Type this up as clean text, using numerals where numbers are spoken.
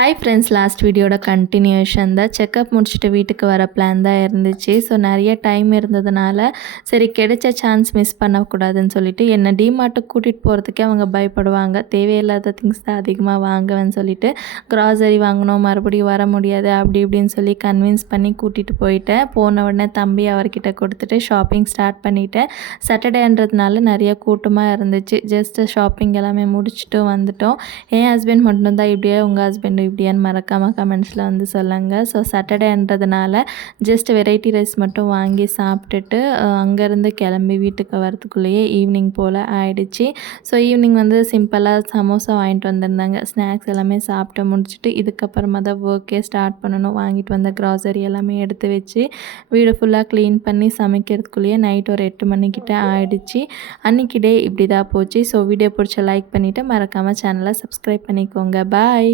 Hi friends, last வீடியோட continuation தான். Checkup முடிச்சுட்டு வீட்டுக்கு வர பிளான் தான் இருந்துச்சு. ஸோ நிறைய டைம் இருந்ததுனால சரி கிடைச்ச சான்ஸ் மிஸ் பண்ணக்கூடாதுன்னு சொல்லிட்டு என்னை டிமார்ட்டுக்கு கூட்டிகிட்டு போகிறதுக்கே அவங்க பயப்படுவாங்க. தேவையில்லாத திங்ஸ் தான் அதிகமாக வாங்குவேன்னு சொல்லிட்டு க்ராசரி வாங்கணும், மறுபடியும் வர முடியாது அப்படி இப்படின்னு சொல்லி கன்வின்ஸ் பண்ணி கூட்டிகிட்டு போயிட்டேன். போன உடனே தம்பி அவர்கிட்ட கொடுத்துட்டு ஷாப்பிங் ஸ்டார்ட் பண்ணிவிட்டேன். சாட்டர்டேன்றதுனால நிறைய கூட்டமாக இருந்துச்சு. ஜஸ்ட்டு ஷாப்பிங் எல்லாமே முடிச்சுட்டு வந்துட்டோம். என் ஹஸ்பண்ட் மட்டும்தான் இப்படியே, உங்கள் ஹஸ்பண்ட் இப்படியான்னு மறக்காமல் கமெண்ட்ஸில் வந்து சொல்லுங்கள். ஸோ சாட்டர்டேன்றதுனால ஜஸ்ட் வெரைட்டி ரைஸ் மட்டும் வாங்கி சாப்பிட்டுட்டு அங்கேருந்து கிளம்பி வீட்டுக்கு வரத்துக்குள்ளேயே ஈவினிங் போல் ஆயிடுச்சு. ஸோ ஈவினிங் வந்து சிம்பிளாக சமோசா வாங்கிட்டு வந்திருந்தாங்க. ஸ்நாக்ஸ் எல்லாமே சாப்பிட்டு முடிச்சுட்டு இதுக்கப்புறமா தான் ஒர்க்கே ஸ்டார்ட் பண்ணணும். வாங்கிட்டு வந்த க்ராசரி எல்லாமே எடுத்து வச்சு வீடு ஃபுல்லாக க்ளீன் பண்ணி சமைக்கிறதுக்குள்ளேயே நைட் ஒரு 8 மணிக்கிட்ட ஆயிடுச்சு. அன்றைக்கி டே இப்படி தான் போச்சு. ஸோ வீடியோ பிடிச்ச லைக் பண்ணிவிட்டு மறக்காமல் சேனலை சப்ஸ்கிரைப் பண்ணிக்கோங்க. பாய்.